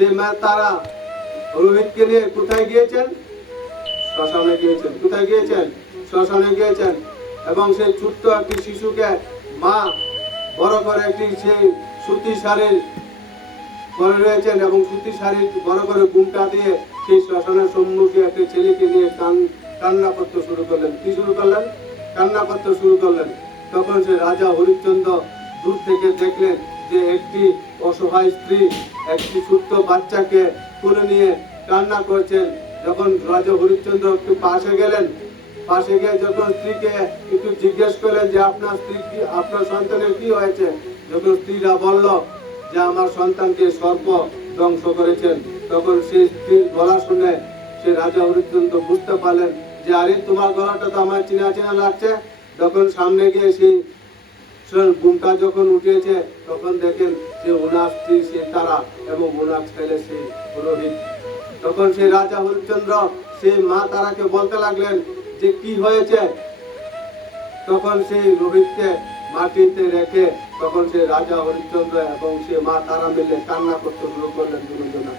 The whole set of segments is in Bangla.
সে তারা রোহিতকে নিয়ে কোথায় গিয়েছেন? শ্মশানে গিয়েছেন। কোথায় গিয়েছেন? শ্মশানে গিয়েছেন। এবং সেই ছোট্ট একটি শিশুকে মা বড় করে একটি সেই সুতি শাড়ির পরে রয়েছেন এবং সুতি শাড়ি বড় করে ঘুমটা দিয়ে সেই শ্মশানের সম্মুখে একটি ছেলেকে নিয়ে কান কান্না করতে শুরু করলেন। কি শুরু করলেন? কান্না করতে শুরু করলেন। তখন সে রাজা হরিশ্চন্দ্র দূর থেকে দেখলেন যে একটি অসহায় স্ত্রী একটি ছোট্ট বাচ্চাকে তুলে নিয়ে কান্না করছেন, যখন রাজা হরিশ্চন্দ্র একটু পাশে গেলেন, পাশে গিয়ে যখন স্ত্রীকে একটু জিজ্ঞেস করলেন যে, আপনার স্ত্রী কি, আপনার সন্তানের কি হয়েছে? যখন স্ত্রীরা বলল যে, আমার সন্তানকে সর্প ধ্বংস করেছেন। তখন সেই স্ত্রীর গলা শুনে সে রাজা হরিশ্চন্দ্র বুঝতে পারলেন যে, আরে, তোমার গলাটা তো আমার চেনা চেনা লাগছে। তখন সামনে গিয়ে সেই ঘুমটা যখন উঠেছে, তখন দেখেন যে ওনার স্ত্রী, সে তারা এবং ওনার ছেলে, সে পুরোহিত। তখন সেই রাজা হরিশ্চন্দ্র সেই মা তারাকে বলতে লাগলেন যে, কি হয়েছে? তখন সেই রোহিতকে মাটিতে রেখে তখন সে রাজা হরিশ্চন্দ্র এবং সে মা তারা মিলে কান্না করতে শুরু করলেন দুজনা।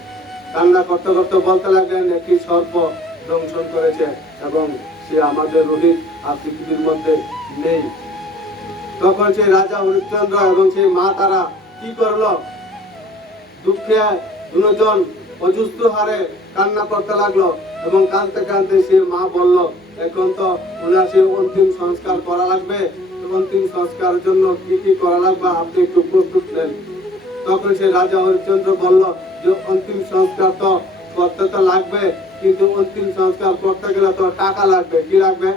কান্না করতে করতে বলতে লাগলেন, একটি সর্প দংশন করেছে এবং সে আমাদের রোহিত আর পৃথিবীর মধ্যে নেই। তখন সেই রাজা হরিশ্চন্দ্র এবং সেই মা তারা কি করল? দুঃখে দুজন অজুস্ত হারে কান্না করতে লাগল এবং কাঁদতে কাঁদতে সে মা বলল, এখন তো ওনার সে অন্তিম সংস্কার করা লাগবে। অন্তিম সংস্কারের জন্য কি কি করা লাগবে আপনি একটু প্রস্তুত নেন। তখন সে রাজা হরিশ্চন্দ্র বলল, যে অন্তিম সংস্কার তো করতে তো লাগবে, কিন্তু অন্তিম সংস্কার করতে গেলে তো টাকা লাগবে, কি লাগবে?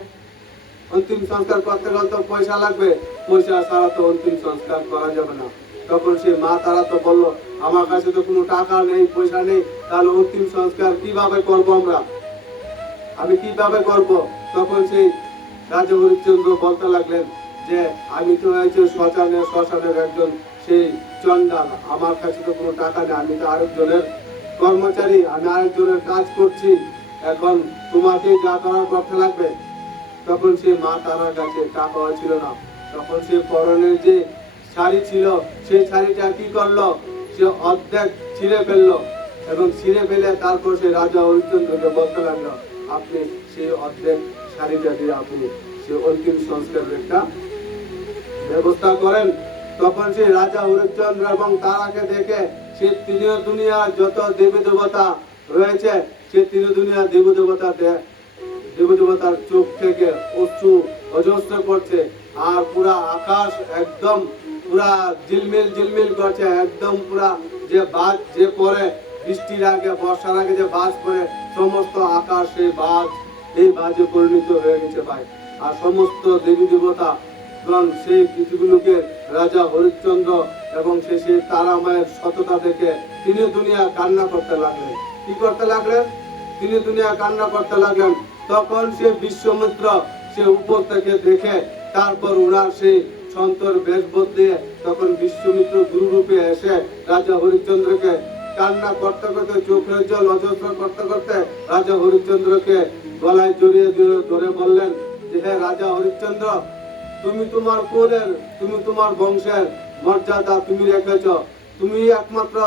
অন্তিম সংস্কার করতে গেলে তো পয়সা লাগবে। পয়সা ছাড়া তো অন্তিম সংস্কার করা যাবে না। তখন সে মা তারা তো বলল, আমার কাছে তো কোনো টাকা নেই, পয়সা নেই, তাহলে অন্তিম সংস্কার কীভাবে করব আমরা? আমি কীভাবে করব? তখন সেই রাজা হরিশ্চন্দ্র বলতে লাগলেন, যে আমি তো হয়েছে শ্মশানের শ্মশানের একজন সেই চন্ডাল। আমার কাছে তো কোনো টাকা নেই, আমি তো আরেকজনের কর্মচারী, আমি আরেকজনের কাজ করছি। এখন তোমাকে যা করার করতে লাগবে তখন সে মা তারার কাছে টাকা ছিল না। তখন সে পরনের যে শাড়ি ছিল, সেই শাড়িটা কি করল? সে অর্ধেক ছিঁড়ে ফেলল এবং ছিঁড়ে ফেলে তারপর সে রাজা হরিশ্চন্দ্রকে বলতে লাগল, আপনি সেই অর্ধেক শাড়িটা দিয়ে আপনি সে অন্তিম সংস্কারের একটা ব্যবস্থা করেন। তখন সে রাজা হরিশ্চন্দ্র এবং তারাকে দেখে, সে তিন দুনিয়ার যত দেবী দেবতা রয়েছে, সে তিন দুনিয়ার দেবী দেবতা দে- দেবদেবতার চোখ থেকে অশ্রু অজস্র করছে আর পুরা আকাশ একদম পুরা ঝিলমিল ঝিলমিল করছে, একদম পুরা যে বাজ যে পরে বৃষ্টির আগে, বর্ষার আগে যে বাজ পরে সমস্ত আকাশ সেই বাজ, এই বাজে পরিণত হয়ে গেছে ভাই। আর সমস্ত দেবী দেবতা গণ সেই পৃথিবীগুলোকে রাজা হরিশ্চন্দ্র এবং সে সেই তারা মায়ের সততা দেখে তিনি দুনিয়া কান্না করতে লাগলেন। কি করতে লাগলেন? তিনি দুনিয়া কান্না করতে লাগলেন। তখন সে বিশ্বমিত্র সে উপর থেকে দেখে, তারপর উনার সেই সন্তর বেশ বদলে তখন বিশ্বমিত্র গুরু রূপে এসে রাজা হরিশ্চন্দ্রকে কান্না করতে করতে, চোখের জল অজস্র করতে করতে রাজা হরিশ্চন্দ্রকে গলায় জড়িয়ে জড়িয়ে ধরে বললেন, যে হে রাজা হরিশ্চন্দ্র, তুমি তোমার কুলের, তুমি তোমার বংশের মর্যাদা তুমি রেখেছ। তুমি একমাত্র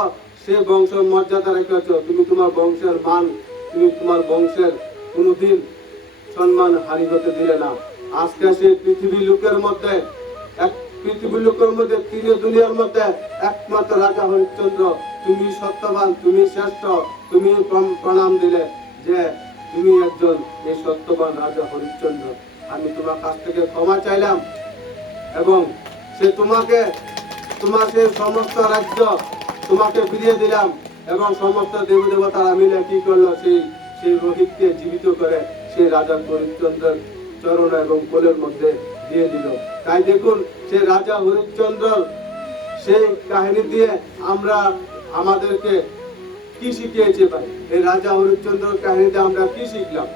সে বংশের মর্যাদা রেখেছ। তুমি তোমার বংশের মান, তুমি তোমার বংশের কোনোদিন সম্মান হানি হতে দিলে না। আজকে সে পৃথিবী লোকের মধ্যে, এক পৃথিবী লোকের মধ্যে তিন দুনিয়ার মধ্যে একমাত্র রাজা হরিশ্চন্দ্র। তুমি সত্যবান, তুমি শ্রেষ্ঠ, তুমি প্রণাম দিলে যে তুমি একজন এই সত্যবান রাজা হরিশ্চন্দ্র। আমি তোমার কাছ থেকে ক্ষমা চাইলাম এবং সে তোমাকে তোমার সে সমস্ত রাজ্য তোমাকে ফিরিয়ে দিলাম এবং সমস্ত দেব দেবতারা মিলে কি করল সেই সেই রোহিতকে জীবিত করে সেই রাজা হরিশ্চন্দ্রের চরণ এবং কোলের মধ্যে দিয়ে দিল। তাই দেখুন সে রাজা হরিশ্চন্দ্র সেই কাহিনী দিয়ে আমরা আমাদেরকে কি শিখিয়েছে ভাই? এই রাজা হরিশ্চন্দ্র কাহিনীতে আমরা কি শিখলাম?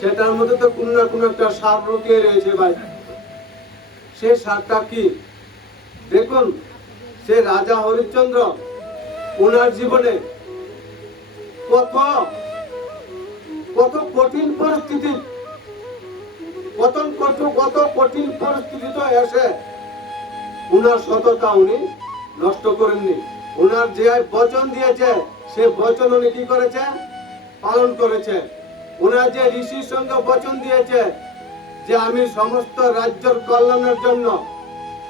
সেটার মধ্যে তো কোনো না কোনো একটা সার লুকিয়ে রয়েছে ভাই। সে সারটা কি? দেখুন সে রাজা হরিশ্চন্দ্র ওনার জীবনে কত? কত কঠিন পরিস্থিতি? কত কত কত কঠিন পরিস্থিতি তো এসে। উনার সততা উনি নষ্ট করেননি। ওনার যে বচন দিয়েছে, সে বচন উনি কি করেছে? পালন করেছে। ওনার যে ঋষির সঙ্গে বচন দিয়েছে, যে আমি সমস্ত রাজ্যের কল্যাণের জন্য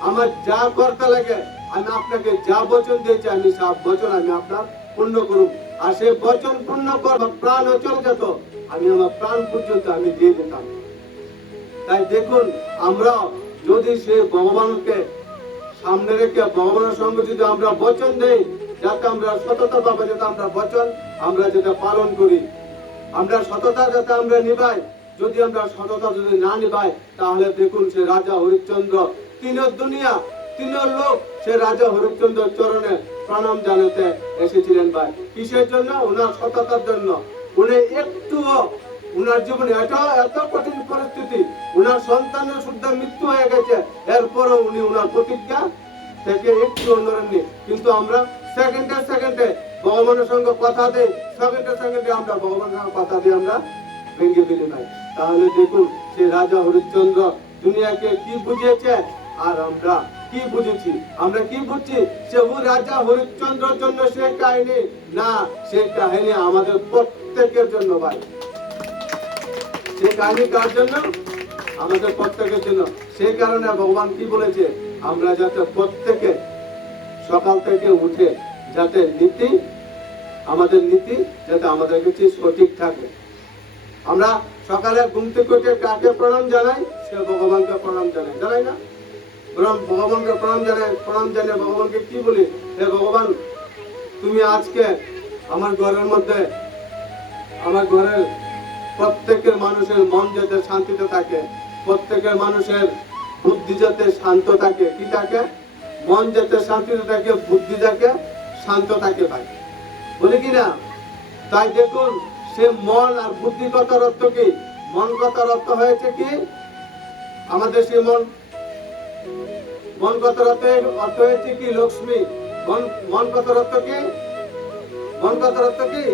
আমার যা করতে লাগে, আমি আপনাকে যা বচন দিয়েছি, আমি সব বচন আমি আপনার পূর্ণ করুক আর সে বচন পূর্ণ করব প্রাণ অচল যেত আমি আমার প্রাণ পর্যন্ত আমি দিয়ে দিতাম। তাই দেখুন আমরা যদি সে ভগবানকে সামনে রেখে ভগবানের সঙ্গে যদি আমরা বচন দেই, যাতে আমরা সততা পাবো যাতে আমরা বচন, আমরা যেটা পালন করি, আমরা সততা যাতে আমরা নিভাই যদি আমরা সততা যদি না নিভাই তাহলে দেখুন সে রাজা হরিশ্চন্দ্র তিনের দুনিয়া তিনের লোক সে রাজা হরিশ্চন্দ্র চরণে প্রণাম জানাতে এসেছিলেন ভাই। কিসের জন্য? ওনার সততার জন্য। উনি একটুও, উনার জীবনে এটা এত কঠিন পরিস্থিতি, উনার সন্তানের শুদ্ধ মৃত্যু হয়ে গেছে, এরপরও উনি উনার প্রতিজ্ঞা থেকে একটু অন্যরেননি কিন্তু আমরা সেকেন্ডে সেকেন্ডে ভগবানের সঙ্গে কথা দিই, সেকেন্ডে সেকেন্ডে আমরা ভগবানের সঙ্গে কথা দিয়ে আমরা ভেঙে ফেলি নাই তাহলে দেখুন, সে রাজা হরিশ্চন্দ্র দুনিয়াকে কি বুঝিয়েছে? আর আমরা কি বুঝেছি? আমরা কি বুঝছি? সে রাজা হরিশ্চন্দ্রের জন্য সে কাহিনী? না, সে কাহিনী আমাদের প্রত্যেকের জন্য ভাই। সে কাহিনী কার জন্য? আমাদের প্রত্যেকের জন্য। সেই কারণে ভগবান কি বলেছে? আমরা যাতে প্রত্যেকে সকাল থেকে উঠে যাতে নীতি, আমাদের নীতি যাতে আমাদের কাছে সঠিক থাকে। আমরা সকালে ঘুম থেকে উঠে কাকে প্রণাম জানাই? সে ভগবানকে প্রণাম জানাই। জানাই না? ভগবানকে প্রণাম জানাই প্রণাম জানিয়ে ভগবানকে কি বলি? হে ভগবান, তুমি আজকে আমার ঘরের মধ্যে, আমার ঘরের প্রত্যেকের মানুষের মন যাতে শান্তিতে থাকে, প্রত্যেকের মানুষের বুদ্ধি যাতে শান্ত থাকে, কি থাকে? মন যাতে শান্তিতে থাকে, বুদ্ধি যাতে শান্ত থাকে ভাই। বলি কি না? তাই দেখুন, সে মন আর বুদ্ধি কথার অর্থ কি? মন কথার অর্থ হয়েছে কি? আমাদের সে মন মন কথার অর্থ হয়েছে কি লক্ষ্মী? মন মন কথার অর্থ কি? মন কথার অর্থ কি?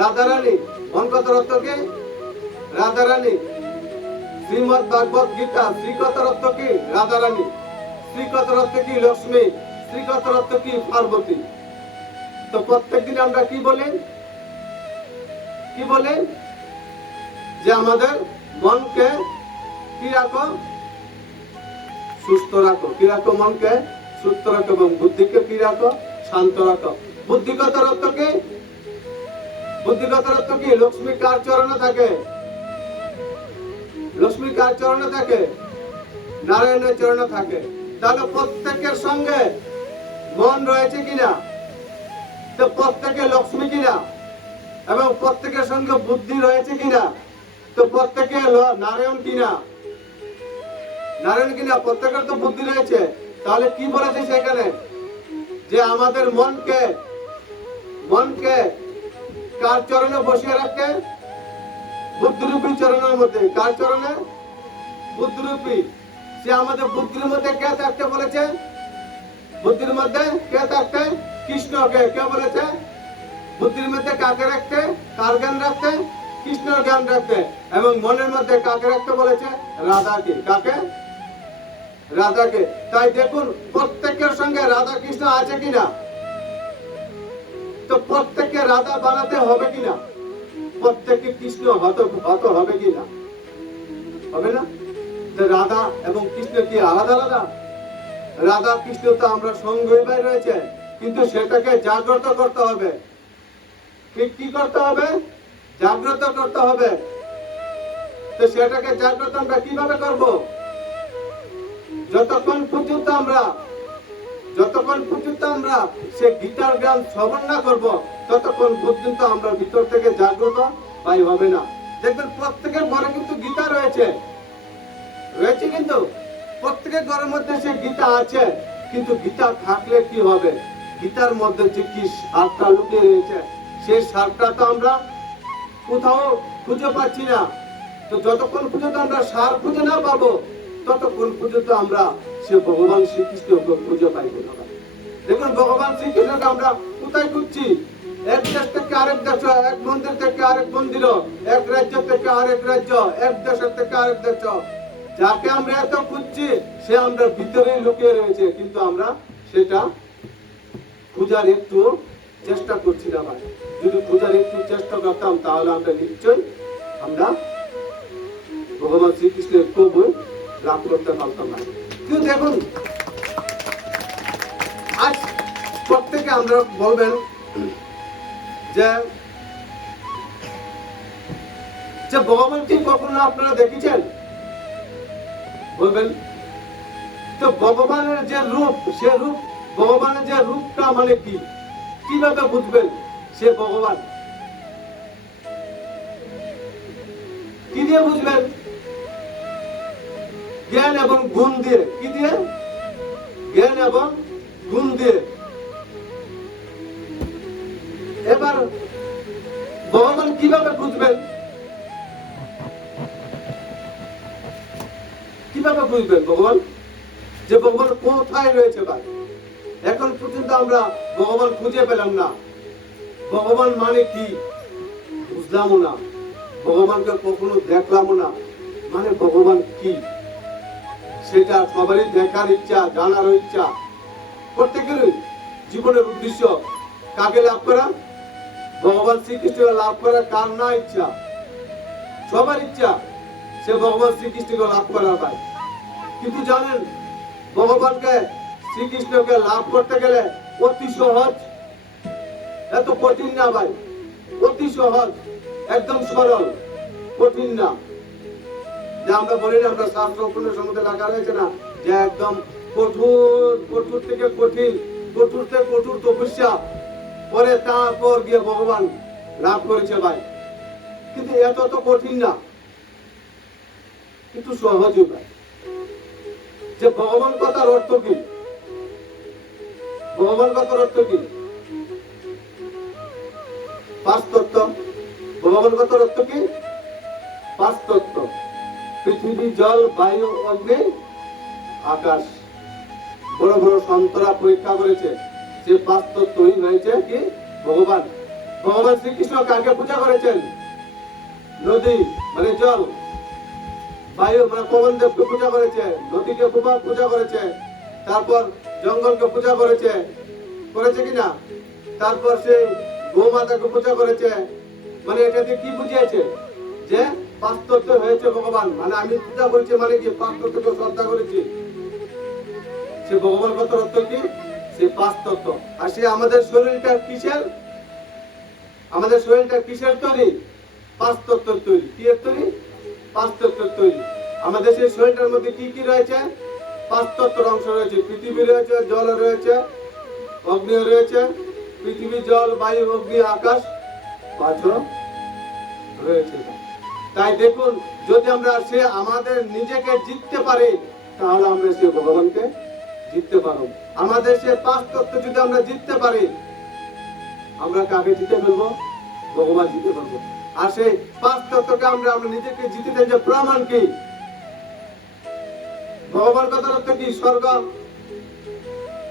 রাধারানী। মন কথার অর্থ কি? রাধারানী। শ্রীমদ ভাগবত গীতা। শ্রীকথার অর্থ কি? রাধারানী। শ্রীকথার অর্থ কি লক্ষ্মী? শ্রীকথার অর্থ কি পার্বতী? তো প্রত্যেকদিন আমরা কি বলি? কি বলি? যে আমাদের মনকে কি রাখো? সুস্থ রাখো, কি রাখো মনকে? সুস্থ রাখো এবং বুদ্ধিকে কি রাখো? শান্ত রাখো। বুদ্ধিগতার অর্থ কি বুদ্ধিগতার অর্থ কি? লক্ষ্মী কার চরণে থাকে? লক্ষ্মী কার চরণে থাকে? নারায়ণের চরণে থাকে। তাহলে প্রত্যেকের সঙ্গে মন রয়েছে কিনা? তো প্রত্যেকে লক্ষ্মী কিনা? এবং প্রত্যেকের সঙ্গে বুদ্ধি রয়েছে কিনা? তো প্রত্যেকে নারায়ণ কিনা? নারায়ণ কিনা প্রত্যেকের তো বুদ্ধি রয়েছে। তাহলে কি বলেছে সেখানে? যে আমাদের মনকে মনকে কার চরণে বসিয়ে রাখতে বুদ্ধিরূপী চরণের মধ্যে। কার চরণে? বুদ্ধিরূপী। সে আমাদের বুদ্ধির মধ্যে কে থাকতে বলেছে? বুদ্ধির মধ্যে কে থাকতে? কৃষ্ণকে কে বলেছে? বুদ্ধির মধ্যে কাকে রাখতে? কার জ্ঞান রাখতে? কৃষ্ণর জ্ঞান রাখতে। এবং মনের মধ্যে কাকে রাখতে বলেছে? রাধাকে। কাকে? রাধাকে। তাই দেখুন, প্রত্যেকের সঙ্গে রাধা কৃষ্ণ আছে কিনা? তো প্রত্যেককে রাধা বানাতে হবে কিনা? প্রত্যেককে কৃষ্ণ হত হত হবে কিনা? হবে না? তো রাধা এবং কৃষ্ণ কি আলাদা আলাদা? রাধা, কৃষ্ণ তো আমরা সঙ্গে রয়েছে, কিন্তু সেটাকে জাগ্রত করতে হবে। ঠিক কি করতে হবে? জাগ্রত করতে হবে। তো সেটাকে জাগ্রত আমরা কীভাবে করব? যতক্ষণ পর্যন্ত আমরা যতক্ষণ পর্যন্ত আমরা সে গীতার জ্ঞান শ্রবণ না করব, ততক্ষণ পর্যন্ত আমরা ভিতর থেকে জাগ্রত পাই হবে না। দেখবেন প্রত্যেকের ঘরে কিন্তু গীতা রয়েছে। রয়েছে কিন্তু। প্রত্যেকের ঘরের মধ্যে সে গীতা আছে, কিন্তু গীতা থাকলে কি হবে? গীতার মধ্যে যে কি সারটা লুকিয়ে রয়েছে সেই সারটা তো আমরা কোথাও খুঁজে পাচ্ছি না। তো যতক্ষণ পর্যন্ত আমরা সার খুঁজে না পাবো ততক্ষণ পর্যন্ত আমরা সে ভগবান শ্রীকৃষ্ণকে খুঁজে পাইব না। দেখুন, ভগবান শ্রীকৃষ্ণকে আমরা কোথায় খুঁজছি? এক দেশ থেকে আরেক দেশ, এক মন্দির থেকে আরেক মন্দির, এক রাজ্য থেকে আরেক রাজ্য, এক দেশের থেকে আরেক দেশ। যাকে আমরা এত খুঁজছি, সে আমরা ভিতরেই লুকিয়ে রয়েছে, কিন্তু আমরা সেটা খোঁজার একটু চেষ্টা করছি না ভাই। যদি খোঁজার একটু চেষ্টা করতাম, তাহলে আমরা নিশ্চয় আমরা ভগবান শ্রীকৃষ্ণের প্রভু করতে পারতাম না। কিন্তু দেখুন, আজ প্রত্যেকে আমরা বলবেন যে যে ভগবানকে কখনো আপনারা দেখেছেন? বলবেন, তো ভগবানের যে রূপ, সে রূপ, ভগবানের যে রূপটা মানে কি? কীভাবে বুঝবেন সে ভগবান? কি দিয়ে বুঝবেন? জ্ঞান এবং গুণ দিয়ে। কি দিয়ে? জ্ঞান এবং গুণ দিয়ে। এবার ভগবান কীভাবে বুঝবেন? কীভাবে বুঝবেন ভগবান? যে ভগবান কোথায় রয়েছে ভাই এখন পর্যন্ত আমরা ভগবান খুঁজে পেলাম না। ভগবান মানে কি? বুঝলামও না। ভগবানকে কখনো দেখলামও না। মানে ভগবান কি? সেটা সবারই দেখার ইচ্ছা, জানার ইচ্ছা। প্রত্যেকেরই জীবনের উদ্দেশ্য কাকে লাভ করা? ভগবান শ্রীকৃষ্ণ লাভ করা কার না ইচ্ছা? সবার ইচ্ছা সে ভগবান শ্রীকৃষ্ণকে লাভ করার ভাই। কিন্তু জানেন, ভগবানকে, শ্রীকৃষ্ণকে লাভ করতে গেলে অতি সহজ। এত কঠিন না ভাই, অতি সহজ, একদম সরল, কঠিন না। যে আমরা বলি না, আমরা শাস্ত্র উপন্যাসের মধ্যে লেখা রয়েছে না, যে একদম কঠোর কঠোর থেকে কঠিন, কঠোর থেকে কঠোর তপস্যা পরে তারপর গিয়ে ভগবান লাভ করেছে ভাই। কিন্তু এত তো কঠিন না। কিন্তু সহজও ভাই যে ভগবান কথার অর্থ কি? ভগবান কথার অর্থ কি? পাঁচ তত্ত্ব ভগবান কথার অর্থ কি? পাঁচ তত্ত্ব পৃথিবী, জল, বায়ু, অগ্নি, আকাশ। বড় বড় সন্তরা পরীক্ষা করেছে যে পাঁচ তত্ত্বই হয়েছে কি? ভগবান। ভগবান শ্রীকৃষ্ণ কাকে পূজা করেছেন? নদী মানে জল। বায়ু মানে পবন দেবকে পূজা করেছে, নদীকে পূজা পূজা করেছে, তারপর জঙ্গলকে পূজা করেছে। করেছে কিনা তারপর সে গোমাতাকে পূজা করেছে। মানে এটা দিয়ে কি বুঝিয়েছে? যে পাঁচ হয়েছে ভগবান। মানে আমি পূজা করেছি মানে কি তত্ত্বকে শ্রদ্ধা করেছি। সে ভগবান কত অর্থ কি? সে পাঁচ আর সে আমাদের শরীরটা কিসের? আমাদের শরীরটা কিসের তৈরি? পাঁচ তৈরি। কি এর তৈরি? পাঁচ তৈরি। আমাদের সেই শরীরটার মধ্যে কি কি রয়েছে? তত্ত্বের অংশ রয়েছে। পৃথিবী রয়েছে, জল রয়েছে, অগ্নি রয়েছে, পৃথিবী জল, বায়ু, অগ্নি, আকাশ পাঁচও রয়েছে। তাই দেখুন, যদি আমরা সে আমাদের নিজেকে জিততে পারি, তাহলে আমরা সে ভগবানকে জিততে পারব। আমাদের সে পাঁচ তত্ত্ব যদি আমরা জিততে পারি, আমরা কাকে জিতে ফেলব? ভগবান জিতে পারব আর সেই পাঁচ তত্ত্বকে আমরা আমরা নিজেকে জিতে দেন যে প্রমাণ কি? ভগবান কথার অর্থ কি? স্বর্গ।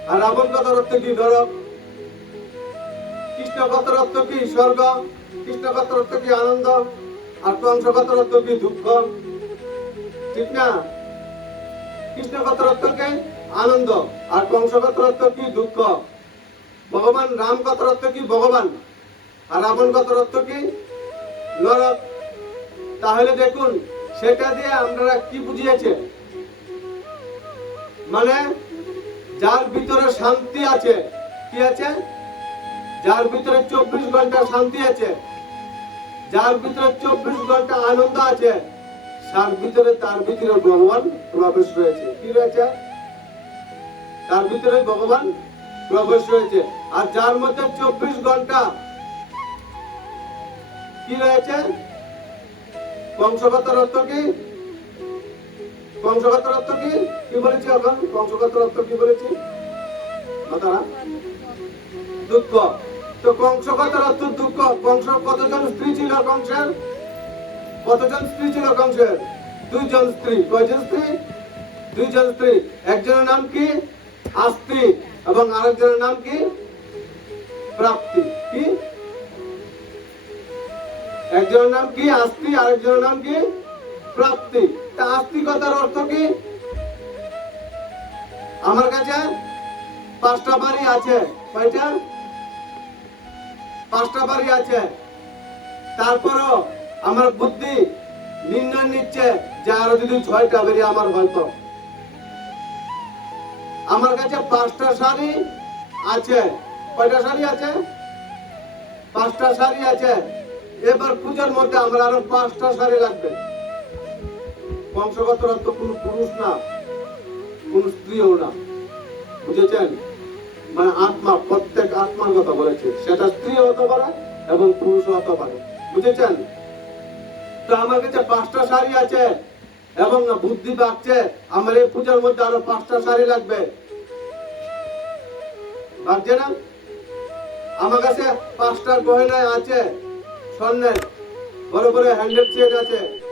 আর রাবণ কথার অর্থ কি? নরক। কৃষ্ণ কথার অর্থ কি? স্বর্গ। কৃষ্ণ কথার অর্থ কি? আনন্দ। আনন্দ আর কি দুঃখ। ভগবান রাম অর্থ কি ভগবান আর রাবণ অর্থ কি নরক। তাহলে দেখুন, সেটা দিয়ে আমরা কি বুঝিয়েছে মানে যার ভিতরে শান্তি আছে, কি আছে? যার ভিতরে চব্বিশ ঘণ্টা শান্তি আছে যার ভিতরে চব্বিশ ঘণ্টা আনন্দ আছে, তার ভিতরে তার ভিতরে ভগবান প্রবেশ রয়েছে। কি রয়েছে? তার ভিতরে ভগবান প্রবেশ রয়েছে। আর যার মধ্যে চব্বিশ ঘণ্টা কি রয়েছে? বংশগত অর্থ কি? বংশগত অর্থ কি? কি বলেছি এখন? বংশগত অর্থ কি বলেছি? দুঃখ। তো কংসগত অর্থ দুঃখ। কংস কতজন স্ত্রী ছিল কংসের কতজন স্ত্রী ছিল কংসের দুইজন স্ত্রী। কয়জন স্ত্রী? দুইজন স্ত্রী। একজনের নাম কি? আস্তি। এবং আরেকজনের নাম কি? প্রাপ্তি। কি? একজনের নাম কি? আস্তি। আরেকজনের নাম কি? প্রাপ্তি। তা আস্তিকতার অর্থ কি? আমার কাছে পাঁচটা বাড়ি আছে। কয়টা? পাঁচটা বাড়ি আছে। তারপরও আমার বুদ্ধি নির্ণয় নিচ্ছে যে আরও যদি ছয়টা বেরিয়ে আমার হয়তো। আমার কাছে পাঁচটা শাড়ি আছে। কয়টা শাড়ি আছে? পাঁচটা শাড়ি আছে। এবার পুজোর মধ্যে আমার আরও পাঁচটা শাড়ি লাগবে। বংশগত রক্ত কোন পুরুষ না, কোন স্ত্রীও না। বুঝেছেন? মানে আত্মা, প্রত্যেক আত্মার কথা বলেছে। সেটা স্ত্রী হতে পারে এবং পুরুষ হতে পারে। বুঝেছেন? তো আমার কাছে পাঁচটা শাড়ি আছে এবং বুদ্ধি বাড়ছে আমার এই পূজার মধ্যে আরও পাঁচটা শাড়ি লাগবে। বাড়ছে না আমার কাছে পাঁচটা গহনায় আছে, স্বর্ণের। বড় বড় হ্যান্ডেল চেন আছে।